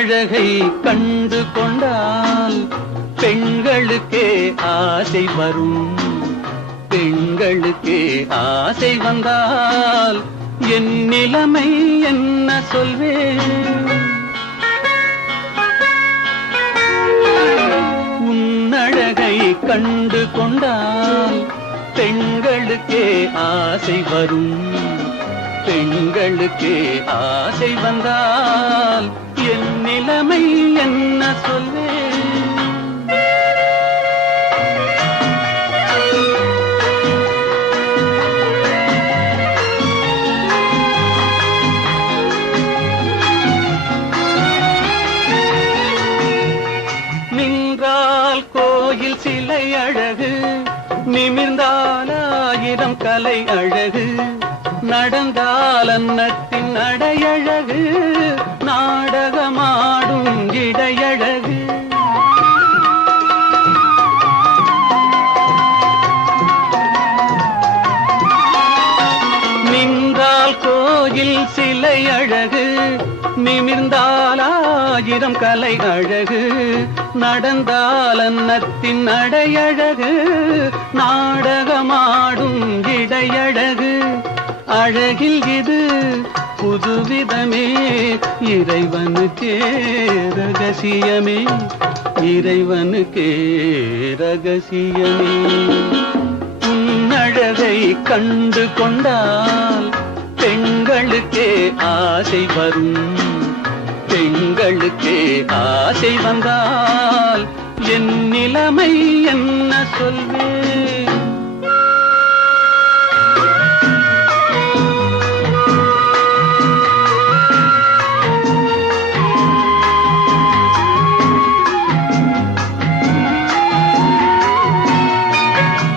அழகை கண்டு கொண்டால் பெண்களுக்கே ஆசை வரும். பெண்களுக்கே ஆசை வந்தால் என் நிலைமை என்ன சொல்வேன்? உன் அழகை கண்டு கொண்டால் பெண்களுக்கே ஆசை வரும். பெண்களுக்கே ஆசை வந்தால் என் நிலைமை என்ன சொல்வேன்? நின்றால் கோயில் சிலை அழகு, நிமிர்ந்தால் 1000 கலை அழகு, நடந்தால் அன்னத்தின் அடையழகு, நாடகமாடும் இடையழகு. நின்றால் கோயில் சிலை அழகு, நிமிர்ந்தால் 1000 கலை அழகு, நடந்தால் அன்னத்தின் அடையழகு, நாடகமாடும் இடையழகு. அழகில் இது புதுவிதமே, இறைவனுக்கே ரகசியமே, இறைவனுக்கே ரகசியமே. உன் அழகை கண்டு கொண்டால் பெண்களுக்கே ஆசை வரும். பெண்களுக்கே ஆசை வந்தால் என் நிலைமை என்ன சொல்வேன்?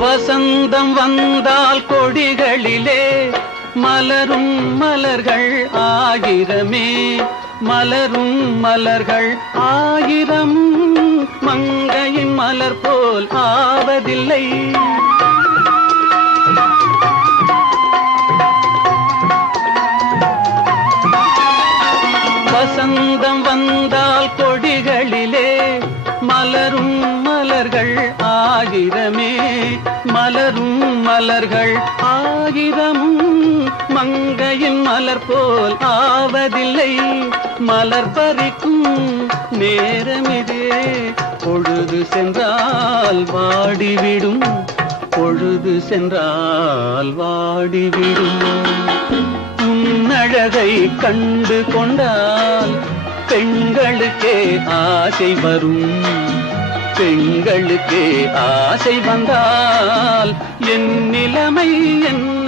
வசந்தம் வந்தால் கொடிகளிலே மலரும் மலர்கள் 1000மே, மலரும் மலர்கள் 1000 மங்கையின் மலர் போல் ஆவதில்லை. வசந்தம் வந்தால் கொடிகளிலே மலரும் மலர்கள் 1000மே, மலரும் மலர்கள் 1000 மங்கையின் மலர் போல் ஆவதில்லை. மலர் பறிக்கும் நேரமிதே, பொழுது சென்றால் வாடிவிடும், பொழுது சென்றால் வாடிவிடும். உன் அழகை கண்டு கொண்டால் பெண்களுக்கே ஆசை வரும். பெண்களுக்கே ஆசை வந்தால் என் நிலைமை என்ன